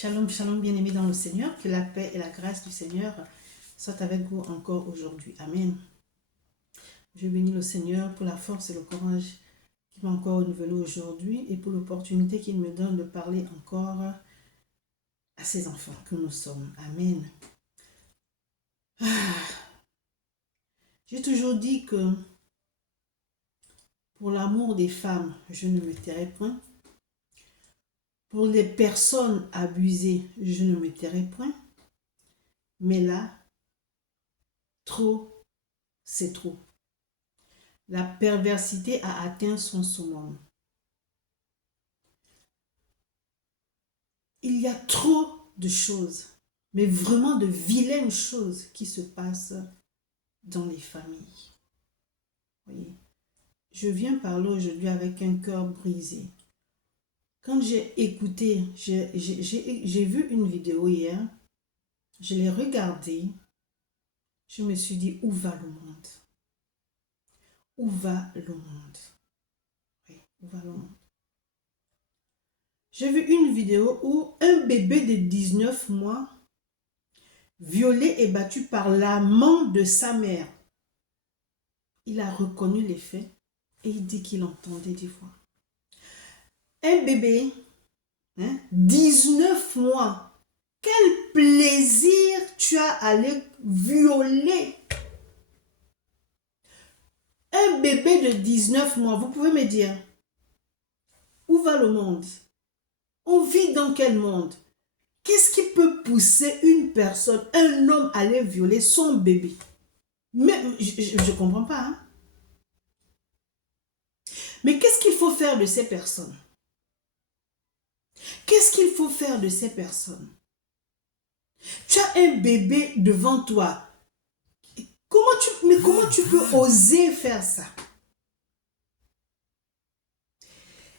Shalom, shalom, bien-aimés dans le Seigneur, que la paix et la grâce du Seigneur soient avec vous encore aujourd'hui. Amen. Je bénis le Seigneur pour la force et le courage qu'il m'a encore renouvelé aujourd'hui et pour l'opportunité qu'il me donne de parler encore à ses enfants que nous sommes. Amen. J'ai toujours dit que pour l'amour des femmes, je ne me tairai point. Pour les personnes abusées, je ne me tairai point. Mais là, trop, c'est trop. La perversité a atteint son summum. Il y a trop de choses, mais vraiment de vilaines choses qui se passent dans les familles. Voyez, je viens parler aujourd'hui avec un cœur brisé. Quand j'ai écouté, j'ai vu une vidéo hier, je l'ai regardée, je me suis dit, où va le monde? Où va le monde? Oui, où va le monde? J'ai vu une vidéo où un bébé de 19 mois, violé et battu par l'amant de sa mère. Il a reconnu les faits et il dit qu'il entendait des voix. Un bébé, 19 mois, quel plaisir tu as à aller violer. Un bébé de 19 mois, vous pouvez me dire, où va le monde? On vit dans quel monde? Qu'est-ce qui peut pousser une personne, un homme, à aller violer son bébé? Mais je ne comprends pas. Hein? Mais qu'est-ce qu'il faut faire de ces personnes? Qu'est-ce qu'il faut faire de ces personnes? Tu as un bébé devant toi. Comment tu peux oser faire ça?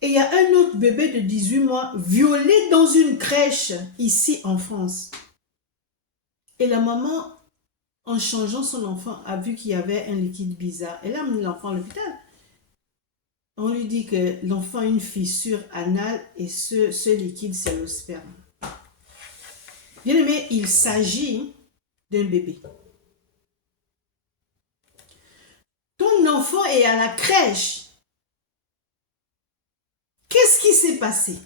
Et il y a un autre bébé de 18 mois violé dans une crèche ici en France. Et la maman, en changeant son enfant, a vu qu'il y avait un liquide bizarre. Elle a amené l'enfant à l'hôpital. On lui dit que l'enfant a une fissure anale et ce liquide, c'est le sperme. Bien aimé, il s'agit d'un bébé. Ton enfant est à la crèche. Qu'est-ce qui s'est passé?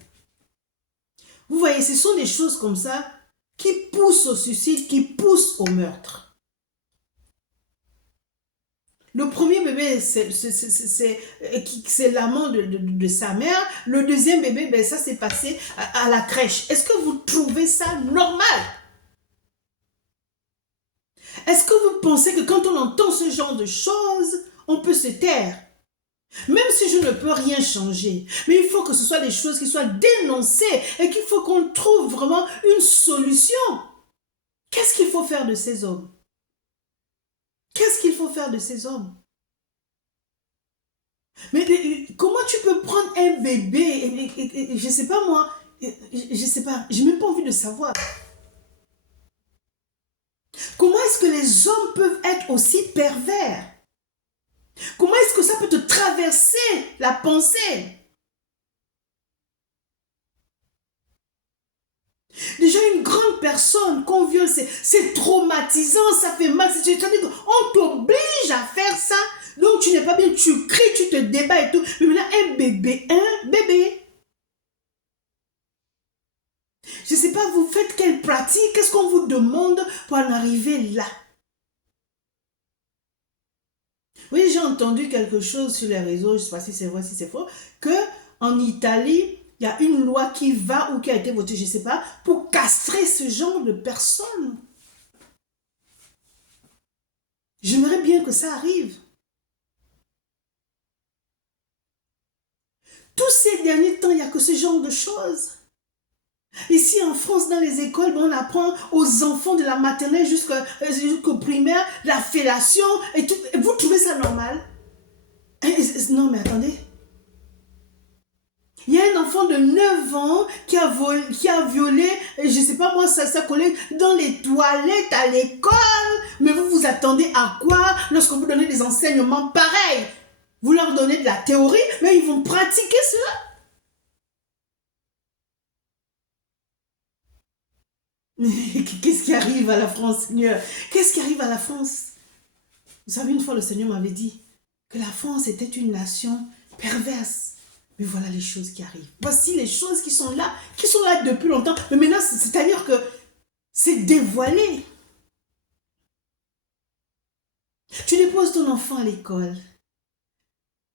Vous voyez, ce sont des choses comme ça qui poussent au suicide, qui poussent au meurtre. Le premier bébé, c'est l'amant de sa mère. Le deuxième bébé, ben, ça s'est passé à la crèche. Est-ce que vous trouvez ça normal? Est-ce que vous pensez que quand on entend ce genre de choses, on peut se taire? Même si je ne peux rien changer, mais il faut que ce soit des choses qui soient dénoncées et qu'il faut qu'on trouve vraiment une solution. Qu'est-ce qu'il faut faire de ces hommes? Qu'est-ce qu'il faut faire de ces hommes? Mais comment tu peux prendre un bébé et je ne sais pas moi, je ne sais pas, j'ai même pas envie de savoir. Comment est-ce que les hommes peuvent être aussi pervers? Comment est-ce que ça peut te traverser la pensée? Déjà, une grande personne qu'on viole, c'est traumatisant, ça fait mal. C'est-à-dire qu'on t'oblige à faire ça. Donc, tu n'es pas bien, tu cries, tu te débats et tout. Mais maintenant, un bébé. Je ne sais pas, vous faites quelle pratique? Qu'est-ce qu'on vous demande pour en arriver là? Oui, j'ai entendu quelque chose sur les réseaux, je ne sais pas si c'est vrai, si c'est faux, qu'en Italie, il y a une loi qui va ou qui a été votée, je ne sais pas, pour castrer ce genre de personnes. J'aimerais bien que ça arrive. Tous ces derniers temps, il n'y a que ce genre de choses. Ici en France, dans les écoles, on apprend aux enfants de la maternelle jusqu'au primaire la fellation et tout. Vous trouvez ça normal? Non, mais attendez. Il y a un enfant de 9 ans qui a violé, je ne sais pas moi, sa collègue dans les toilettes à l'école. Mais vous vous attendez à quoi lorsque vous donnez des enseignements pareils? Vous leur donnez de la théorie, mais ils vont pratiquer cela. Mais qu'est-ce qui arrive à la France, Seigneur? Qu'est-ce qui arrive à la France? Vous savez, une fois, le Seigneur m'avait dit que la France était une nation perverse. Mais voilà les choses qui arrivent. Voici les choses qui sont là depuis longtemps. Mais maintenant, c'est-à-dire que c'est dévoilé. Tu déposes ton enfant à l'école.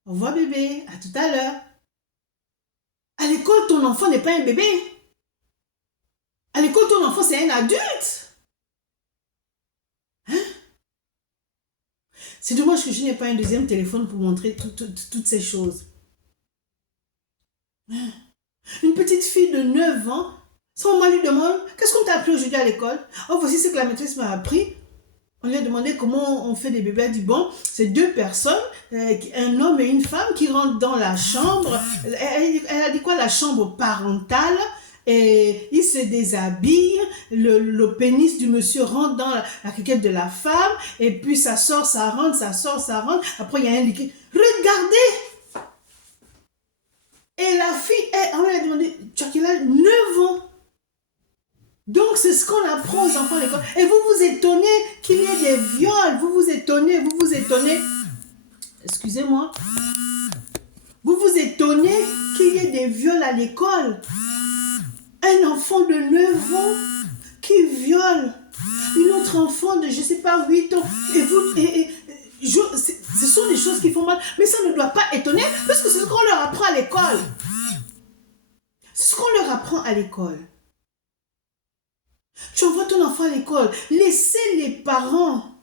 Au revoir bébé, à tout à l'heure. À l'école, ton enfant n'est pas un bébé. À l'école, ton enfant, c'est un adulte. Hein? C'est dommage que je n'ai pas un deuxième téléphone pour montrer toutes ces choses. Hein? Une petite fille de 9 ans, son maman lui demande, qu'est-ce qu'on t'a appris aujourd'hui à l'école? Oh, voici ce que la maîtresse m'a appris. On lui a demandé comment on fait des bébés. Elle dit, bon, c'est 2 personnes, un homme et une femme qui rentrent dans la chambre. Elle a dit quoi? La chambre parentale. Et il se déshabille, le pénis du monsieur rentre dans la cuquette de la femme, et puis ça sort, ça rentre, ça sort, ça rentre. Après, il y a un liquide. Regardez! Et la fille, on lui a demandé, tu as quel âge? 9 ans. Donc, c'est ce qu'on apprend aux enfants à l'école. Et vous vous étonnez qu'il y ait des viols. Vous vous étonnez. Excusez-moi. Vous vous étonnez qu'il y ait des viols à l'école. Un enfant de 9 ans qui viole une autre enfant de, je ne sais pas, 8 ans. Ce sont des choses qui font mal. Mais ça ne doit pas étonner parce que c'est ce qu'on leur apprend à l'école. C'est ce qu'on leur apprend à l'école. Tu envoies ton enfant à l'école. Laissez les parents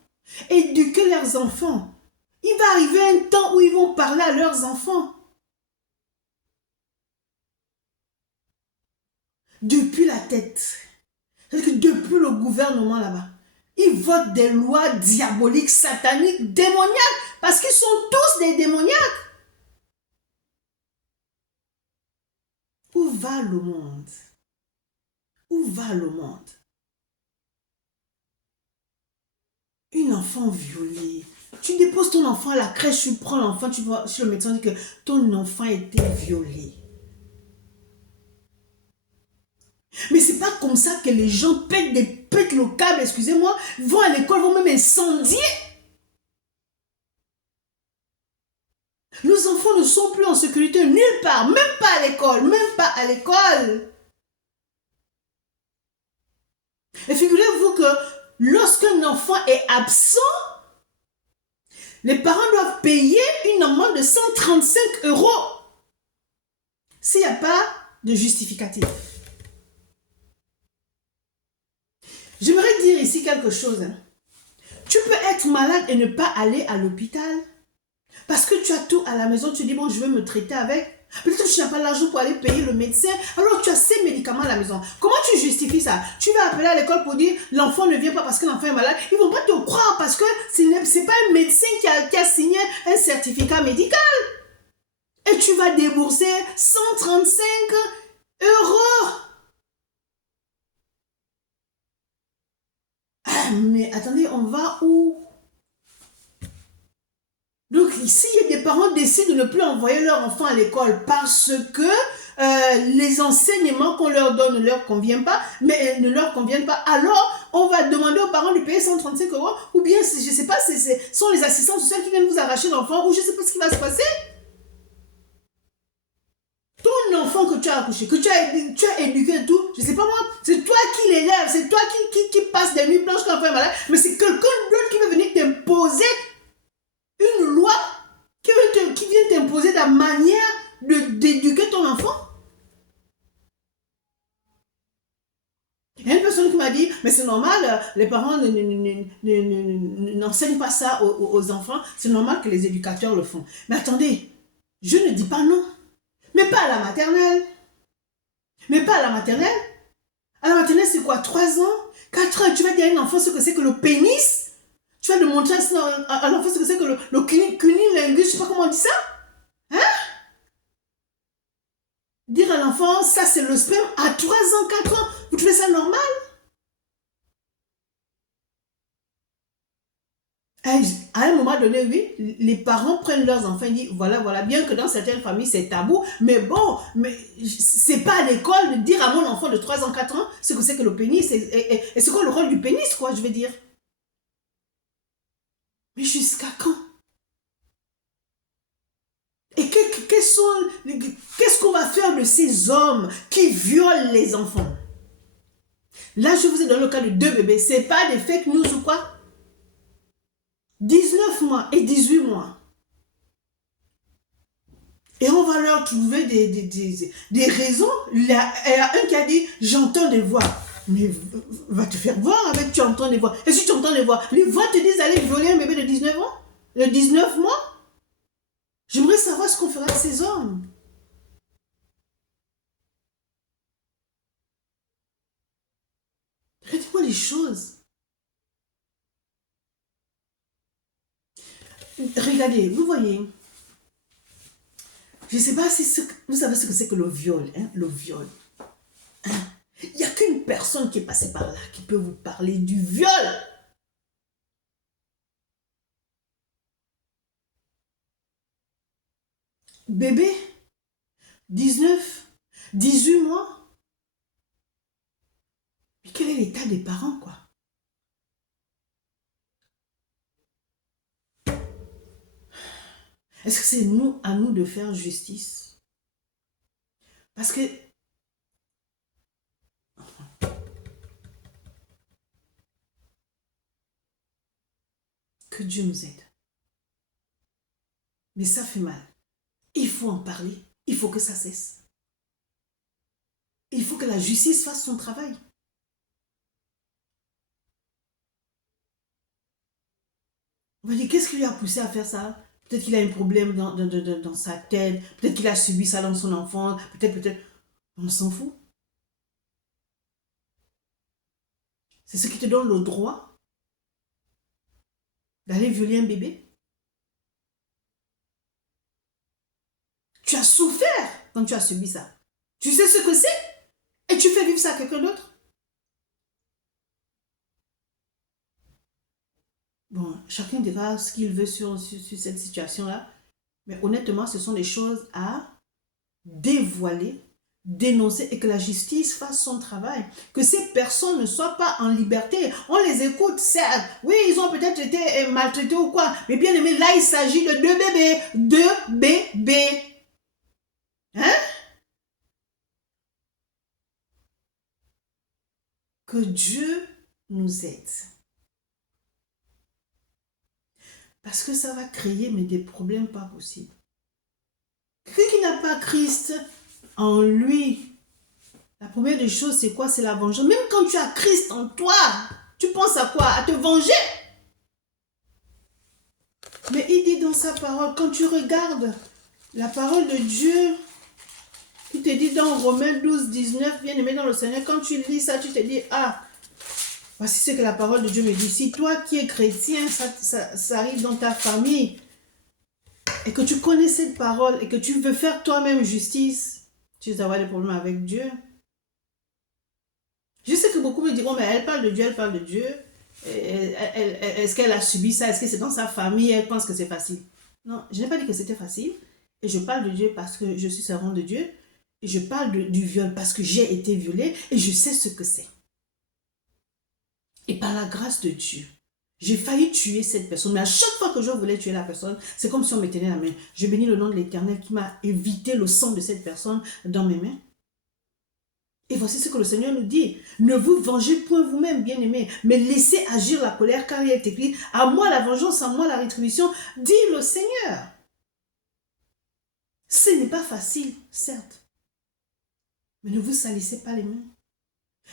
éduquer leurs enfants. Il va arriver un temps où ils vont parler à leurs enfants. Depuis la tête. C'est-à-dire que depuis le gouvernement là-bas, ils votent des lois diaboliques, sataniques, démoniaques. Parce qu'ils sont tous des démoniaques. Où va le monde? Où va le monde? Une enfant violée. Tu déposes ton enfant à la crèche, tu prends l'enfant, tu vas chez le médecin, dit que ton enfant a été violé. Mais c'est pas comme ça que les gens pètent le câble, excusez-moi, vont à l'école, vont même incendier. Nos enfants ne sont plus en sécurité nulle part, même pas à l'école, même pas à l'école. Et figurez-vous que lorsqu'un enfant est absent, les parents doivent payer une amende de 135 € s'il n'y a pas de justificatif. J'aimerais dire ici quelque chose. Tu peux être malade et ne pas aller à l'hôpital. Parce que tu as tout à la maison, tu dis, bon, je vais me traiter avec. Peut-être que tu n'as pas l'argent pour aller payer le médecin. Alors tu as ces médicaments à la maison. Comment tu justifies ça? Tu vas appeler à l'école pour dire, l'enfant ne vient pas parce que l'enfant est malade. Ils ne vont pas te croire parce que ce n'est pas un médecin qui a signé un certificat médical. Et tu vas débourser 135 €. Ah, mais attendez, on va où? Donc, ici, il y a des parents qui décident de ne plus envoyer leur enfant à l'école parce que les enseignements qu'on leur donne ne leur conviennent pas, alors on va demander aux parents de payer 135 € ou bien, je ne sais pas, ce sont les assistants sociaux qui viennent vous arracher l'enfant ou je ne sais pas ce qui va se passer. Ton enfant que tu as accouché, que tu as éduqué et tout, je ne sais pas moi, c'est toi qui l'élève, c'est toi qui passe des nuits blanches quand l'enfant est malade, mais c'est quelqu'un d'autre qui veut venir t'imposer une loi qui vient t'imposer la manière d'éduquer ton enfant. Il y a une personne qui m'a dit, mais c'est normal, les parents n'enseignent pas ça aux enfants, c'est normal que les éducateurs le font. Mais attendez, je ne dis pas non. Mais pas à la maternelle. Mais pas à la maternelle. À la maternelle, c'est quoi? 3 ans? 4 ans? Tu vas dire à un enfant ce que c'est que le pénis? Tu vas lui montrer à l'enfant ce que c'est que le cunilingus, je sais pas comment on dit ça. Hein? Dire à l'enfant, ça c'est le sperme à 3 ans, 4 ans. Vous trouvez ça normal? À un moment donné, oui, les parents prennent leurs enfants et disent, voilà, voilà, bien que dans certaines familles c'est tabou, mais bon, mais c'est pas à l'école de dire à mon enfant de 3 ans, 4 ans ce que c'est que le pénis et c'est quoi le rôle du pénis, quoi, je veux dire. Mais jusqu'à quand? Et qu'est-ce qu'on va faire de ces hommes qui violent les enfants? Là, je vous ai donné le cas de 2 bébés, c'est pas des fake news ou quoi? 19 mois et 18 mois. Et on va leur trouver des raisons. Il y a un qui a dit, j'entends des voix. Mais va te faire voir avec tu entends des voix. Et si tu entends des voix, les voix te disent d'aller violer un bébé de 19 ans? De 19 mois? J'aimerais savoir ce qu'on fera de ces hommes. Regardez-moi les choses. Regardez, vous voyez, je ne sais pas si vous savez ce que c'est que le viol, hein, le viol. Il n'y a qu'une personne qui est passée par là qui peut vous parler du viol. Bébé, 19, 18 mois. Mais quel est l'état des parents, quoi? Est-ce que c'est à nous de faire justice? Parce que Dieu nous aide. Mais ça fait mal. Il faut en parler. Il faut que ça cesse. Il faut que la justice fasse son travail. On va dire, qu'est-ce qui lui a poussé à faire ça? Peut-être qu'il a un problème dans sa tête. Peut-être qu'il a subi ça dans son enfance. Peut-être. On s'en fout. C'est ce qui te donne le droit d'aller violer un bébé. Tu as souffert quand tu as subi ça. Tu sais ce que c'est et tu fais vivre ça à quelqu'un d'autre. Bon, chacun dira ce qu'il veut sur cette situation-là. Mais honnêtement, ce sont des choses à dévoiler, dénoncer et que la justice fasse son travail. Que ces personnes ne soient pas en liberté. On les écoute, certes. Oui, ils ont peut-être été maltraités ou quoi. Mais bien aimé, là, il s'agit de 2 bébés. 2 bébés. Hein? Que Dieu nous aide. Parce que ça va créer mais des problèmes pas possibles. Quelqu'un qui n'a pas Christ en lui, la première des choses, c'est quoi? C'est la vengeance. Même quand tu as Christ en toi, tu penses à quoi? À te venger. Mais il dit dans sa parole, quand tu regardes la parole de Dieu, il te dit dans Romains 12, 19, bien aimé dans le Seigneur, quand tu lis ça, tu te dis, ah, voici ce que la parole de Dieu me dit. Si toi qui es chrétien, ça arrive dans ta famille, et que tu connais cette parole, et que tu veux faire toi-même justice, tu vas avoir des problèmes avec Dieu. Je sais que beaucoup me diront, mais elle parle de Dieu, elle parle de Dieu. Est-ce qu'elle a subi ça? Est-ce que c'est dans sa famille? Elle pense que c'est facile. Non, je n'ai pas dit que c'était facile. Et je parle de Dieu parce que je suis servante de Dieu. Et je parle du viol parce que j'ai été violée et je sais ce que c'est. Et par la grâce de Dieu, j'ai failli tuer cette personne. Mais à chaque fois que je voulais tuer la personne, c'est comme si on me tenait la main. Je bénis le nom de l'Éternel qui m'a évité le sang de cette personne dans mes mains. Et voici ce que le Seigneur nous dit. Ne vous vengez point vous-même, bien-aimés, mais laissez agir la colère, car il est écrit, à moi la vengeance, à moi la rétribution, dit le Seigneur. Ce n'est pas facile, certes, mais ne vous salissez pas les mains.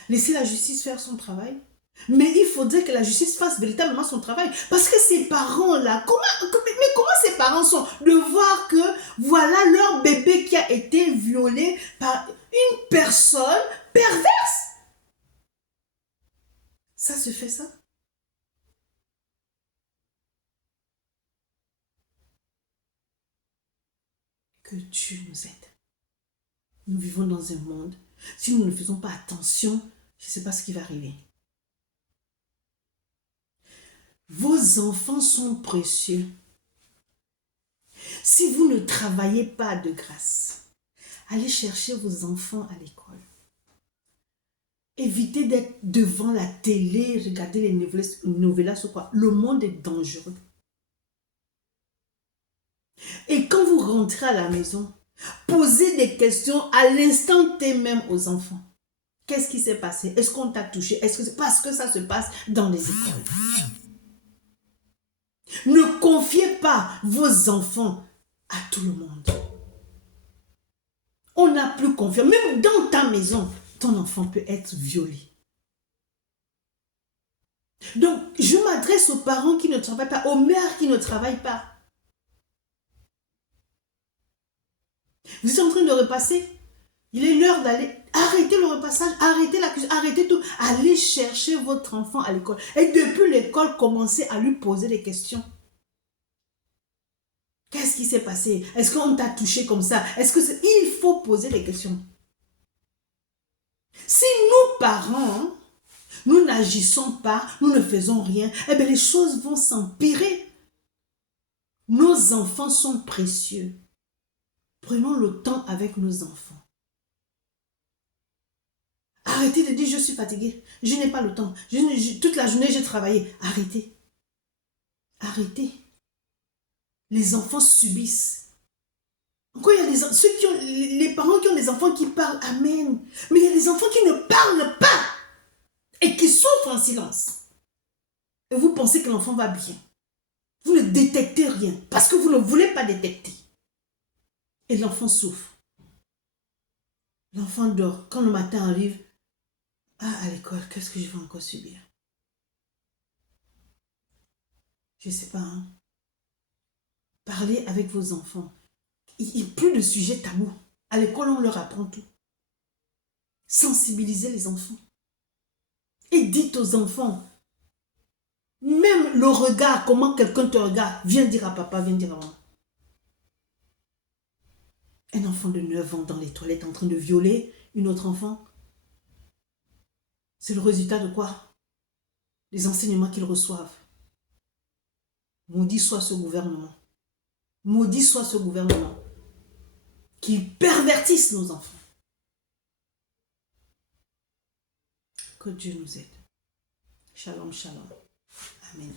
Laissez la justice faire son travail. Mais il faudrait que la justice fasse véritablement son travail. Parce que ces parents-là, comment ces parents sont de voir que voilà leur bébé qui a été violé par une personne perverse. Ça se fait ça? Que Dieu nous aide. Nous vivons dans un monde. Si nous ne faisons pas attention, je ne sais pas ce qui va arriver. Vos enfants sont précieux. Si vous ne travaillez pas de grâce, allez chercher vos enfants à l'école. Évitez d'être devant la télé, regarder les novellas ou quoi. Le monde est dangereux. Et quand vous rentrez à la maison, posez des questions à l'instant T même aux enfants. Qu'est-ce qui s'est passé? Est-ce qu'on t'a touché? Est-ce que c'est parce que ça se passe dans les écoles? Ne confiez pas vos enfants à tout le monde. On n'a plus confiance. Même dans ta maison, ton enfant peut être violé. Donc, je m'adresse aux parents qui ne travaillent pas, aux mères qui ne travaillent pas. Vous êtes en train de repasser. Il est l'heure d'aller. Arrêtez le repassage, arrêtez la cuisine, arrêtez tout. Allez chercher votre enfant à l'école. Et depuis l'école, commencez à lui poser des questions. Qu'est-ce qui s'est passé? Est-ce qu'on t'a touché comme ça? Il faut poser des questions. Si nous, parents, nous n'agissons pas, nous ne faisons rien, eh bien les choses vont s'empirer. Nos enfants sont précieux. Prenons le temps avec nos enfants. Arrêtez de dire je suis fatiguée, je n'ai pas le temps, toute la journée j'ai travaillé. Arrêtez. Arrêtez. Les enfants subissent. Encore, il y a les parents qui ont des enfants qui parlent, amen. Mais il y a des enfants qui ne parlent pas et qui souffrent en silence. Et vous pensez que l'enfant va bien. Vous ne détectez rien parce que vous ne voulez pas détecter. Et l'enfant souffre. L'enfant dort. Quand le matin arrive, à l'école, qu'est-ce que je vais encore subir? Je ne sais pas. Hein? Parlez avec vos enfants. Il n'y a plus de sujet tabou. À l'école, on leur apprend tout. Sensibilisez les enfants. Et dites aux enfants, même le regard, comment quelqu'un te regarde, viens dire à papa, viens dire à maman. Un enfant de 9 ans dans les toilettes en train de violer une autre enfant. C'est le résultat de quoi? Les enseignements qu'ils reçoivent. Maudit soit ce gouvernement. Maudit soit ce gouvernement qui pervertisse nos enfants. Que Dieu nous aide. Shalom, shalom. Amen.